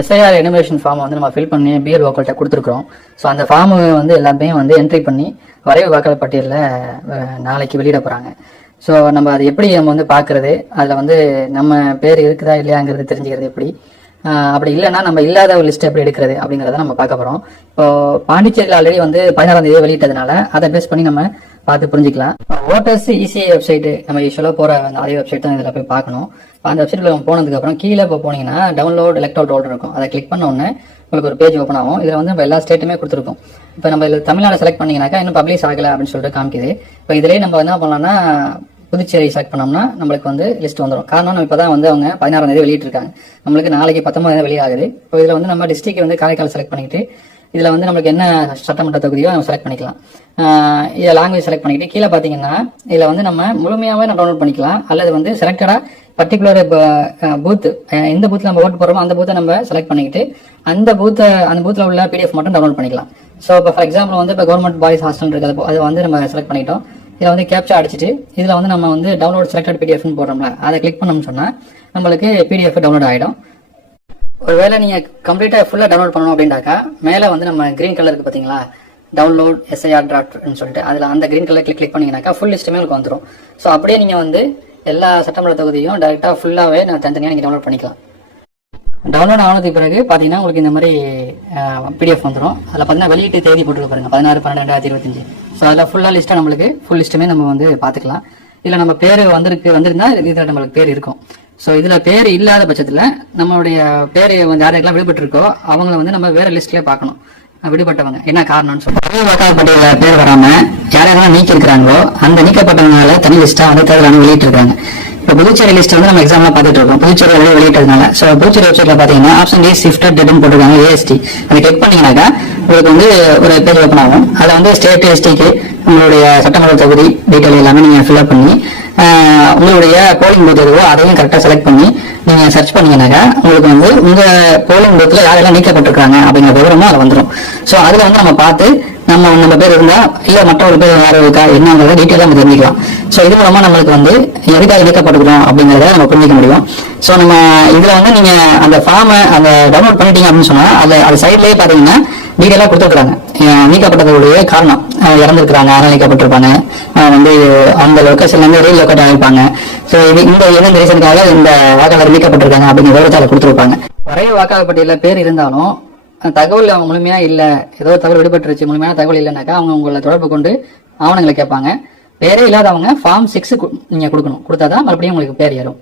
SIR enumeration form வந்து நம்ம fill பண்ணி பிஎல் வாக்கல்கிட்ட கொடுத்துருக்குறோம். ஸோ அந்த ஃபார்மு வந்து எல்லாத்தையும் வந்து என்ட்ரி பண்ணி வரைவு வாக்காளர் பட்டியலில் நாளைக்கு வெளியிட போகிறாங்க. ஸோ நம்ம அது எப்படி நம்ம வந்து பார்க்குறது, அதில் வந்து நம்ம பேர் இருக்குதா இல்லையாங்கிறது தெரிஞ்சுக்கிறது எப்படி, அப்படி இல்லைன்னா நம்ம இல்லாத ஒரு லிஸ்ட் எப்படி எடுக்கிறது அப்படிங்கிறத நம்ம பார்க்க போகிறோம். இப்போ பாண்டிச்சேரியில் ஆல்ரெடி வந்து 16ஆம் தேதி வெளியிட்டதுனால அதை பேஸ் பண்ணி நம்ம பார்த்து புரிஞ்சிக்கலாம். ஓட்டர்ஸ் இசிஐ வெப்சைட்டு நம்ம யூஸ்வலாக போகிற அந்த அதே வெப்சைட் தான் இதில் போய் பார்க்கணும். அந்த வெப்சைட்டில் நம்ம போனதுக்கப்புறம் கீழே இப்போ போனீங்கன்னா டவுன்லோட் எலக்ட்ரல் ரோல் இருக்கும். அதை கிளிக் பண்ண உடனே உங்களுக்கு ஒரு பேஜ் ஓப்பன் ஆகும். இதில் வந்து நம்ம எல்லா ஸ்டேட்டுமே கொடுத்துருக்கோம். இப்போ நம்ம இதில் தமிழ்நாடு செலக்ட் பண்ணிங்கனாக்கா இன்னும் பப்ளிஷ் ஆகலை அப்படின்னு சொல்லிட்டு காமிக்குது. இப்போ இதிலே நம்ம என்ன பண்ணலாம்னா புதுச்சேரி செலக்ட் பண்ணோம்னா நம்மளுக்கு வந்து லிஸ்ட் வந்துடும். காரணம் நம்ம இப்போ தான் வந்து அவங்க 16ஆம் தேதி வெளியிட்டிருக்காங்க. நம்மளுக்கு நாளைக்கு 19 வெளியாகுது. இப்போ இதில் வந்து நம்ம டிஸ்ட்ரிக்ட் வந்து காரைக்கால் செலக்ட் பண்ணிக்கிட்டு இதில் வந்து நம்மளுக்கு என்ன சட்டமன்ற தொகுதியோ நம்ம செலக்ட் பண்ணிக்கலாம். இதில் லாங்குவேஜ் செலக்ட் பண்ணிக்கிட்டு கீழே பார்த்தீங்கன்னா இதில் வந்து நம்ம முழுமையாகவே நம்ம டவுன்லோட் பண்ணிக்கலாம். அல்லது வந்து செலக்டடாக பர்டிகுலர் பூத் எந்த பூத்தில் நம்ம ஓட்டு போடுறோமோ அந்த பூத்தை நம்ம செலக்ட் பண்ணிக்கிட்டு அந்த பூத்தில் உள்ள பிடிஎஃப் மட்டும் டவுன்லோட் பண்ணிக்கலாம். ஸோ இப்போ ஃபார் எக்ஸாம்பிள் வந்து இப்போ கவர்மெண்ட் பாய்ஸ் ஹாஸ்டல் இருக்குது, அதை வந்து நம்ம செலக்ட் பண்ணிட்டோம். இதில் வந்து கேப்சா அடிச்சுட்டு இதில் வந்து நம்ம வந்து டவுன்லோட் செலக்டட் பிடிஎஃப்னு போடுறோம்ல, அதை கிளிக் பண்ணோம்னு சொன்னால் நம்மளுக்கு பிடிஎஃப் டவுன்லோட் ஆகிடும். ஒருவேளை நீங்கள் கம்ப்ளீட்டாக ஃபுல்லாக டவுன்லோட் பண்ணணும் அப்படின்னாக்கா மேலே வந்து நம்ம கிரீன் கலருக்கு பார்த்தீங்களா டவுன்லோட் எஸ்ஐஆர் டாட்னு சொல்லிட்டு அதில் அந்த கிரீன் கலர் கிளிக் பண்ணிங்கனாக்கா ஃபுல் லிஸ்ட்டுமே உங்களுக்கு வந்துடும். ஸோ அப்படியே நீங்கள் வந்து எல்லா சட்டமன்ற தொகுதியும் டேரெக்டாக ஃபுல்லாகவே நான் தனித்தனியாக நீங்கள் டவுன்லோட் பண்ணிக்கலாம். டவுன்லோட் ஆனதுக்கு பிறகு பார்த்தீங்கன்னா உங்களுக்கு இந்த மாதிரி பிடிஎஃப் வந்துடும். அதில் பார்த்தீங்கன்னா வெளியீட்டு தேதி போட்டுருக்க பாருங்க 16/12/2025. ஸோ அதில் ஃபுல்லாக லிஸ்ட்டாக நம்மளுக்கு ஃபுல் லிஸ்ட்டுமே நம்ம வந்து பார்த்துக்கலாம். இதில் நம்ம பேர் வந்திருந்தா இதில் நம்மளுக்கு பேர் இருக்கும். ஸோ இதில் பேர் இல்லாத பட்சத்தில் நம்மளுடைய பேர் வந்து யாருக்கெல்லாம் விடுபட்டு இருக்கோ அவங்கள வந்து நம்ம வேற லிஸ்ட்லேயே பார்க்கணும். விடுபட்டவங்க என்ன காரணம்னு சொல்லுவாங்க. வாக்காளர் பட்டியலில் பேர் வராம யாரெல்லாம் நீக்கி இருக்கிறாங்களோ அந்த நீக்கப்பட்டவங்களால தனி லிஸ்ட்டாக வந்து தேர்தல் வெளியிட்டு இருக்காங்க. இப்போ புதுச்சேரி லிஸ்ட் வந்து நம்ம எக்ஸாம்லாம் பார்த்துட்டு இருக்கோம். புதுச்சேரி வெளியிட்டதுனால ஸோ புதுச்சேரி வெப்சைட்ல பார்த்தீங்கன்னா ஆப்ஷன் டி ஷிஃப்டட் டெட்னு போட்டிருக்காங்க ஏஎஸ்டி. அதை கிளிக் பண்ணீங்கன்னாக்கா உங்களுக்கு வந்து ஒரு பேஜ் ஓப்பன் ஆகும். அதை வந்து ஸ்டேட் எஸ்டிக்கு உங்களுடைய சட்டமன்ற தொகுதி டீட்டெயில் எல்லாமே நீங்கள் ஃபில்அப் பண்ணி உங்களுடைய போலிங் பூத் எதுவோ அதையும் கரெக்டாக செலக்ட் பண்ணி நீங்கள் சர்ச் பண்ணீங்கன்னாக்கா உங்களுக்கு வந்து உங்கள் போலிங் பூத்தில் யாரெல்லாம் நீக்கப்பட்டிருக்காங்க அப்படிங்கிற விவரமும் அதை வந்துடும். ஸோ அதில் வந்து நம்ம பார்த்து நம்ம பேர் இருந்தா இல்ல மற்றொரு பேர் யாரும் இருக்கா என்னங்கிறத டீட்டெயிலாக நம்ம தெரிஞ்சுக்கலாம். ஸோ இது மூலமா நம்மளுக்கு வந்து எதுக்காக இணைக்கப்பட்டிருக்கிறோம் அப்படிங்கிறத நம்ம புரிஞ்சிக்க முடியும். ஸோ நம்ம இதுல வந்து நீங்க அந்த ஃபார்மை அந்த டவுன்லோட் பண்ணிட்டீங்க அப்படின்னு சொன்னா அது சைட்லயே பாத்தீங்கன்னா டீட்டெயிலாக கொடுத்துருக்காங்க. நீக்கப்பட்டதோடைய காரணம் இறந்துருக்காங்க, யாரும் நீக்கப்பட்டிருப்பாங்க, வந்து அந்த லொக்கேஷன்ல இருந்து ரீல் லொக்கேட் ஆகிருப்பாங்க. ஸோ இந்த எந்த ரீசனுக்காக இந்த வாக்காளர் நீக்கப்பட்டிருக்காங்க அப்படிங்கிற விவரத்தை கொடுத்துருப்பாங்க. வரைவு வாக்காளர் பட்டியலில் பேர் இருந்தாலும் தகவல் அவங்க முழுமையா இல்ல, ஏதோ தகவல் விடுபட்டுருச்சு, முழுமையான தகவல் இல்லைனாக்கா அவங்க உங்களை தொடர்பு கொண்டு ஆவணங்களை கேட்பாங்க. பேரே இல்லாதவங்க ஃபார்ம் 6 நீங்க கொடுக்கணும். கொடுத்தாதான் மறுபடியும் உங்களுக்கு பேர் ஏறும்.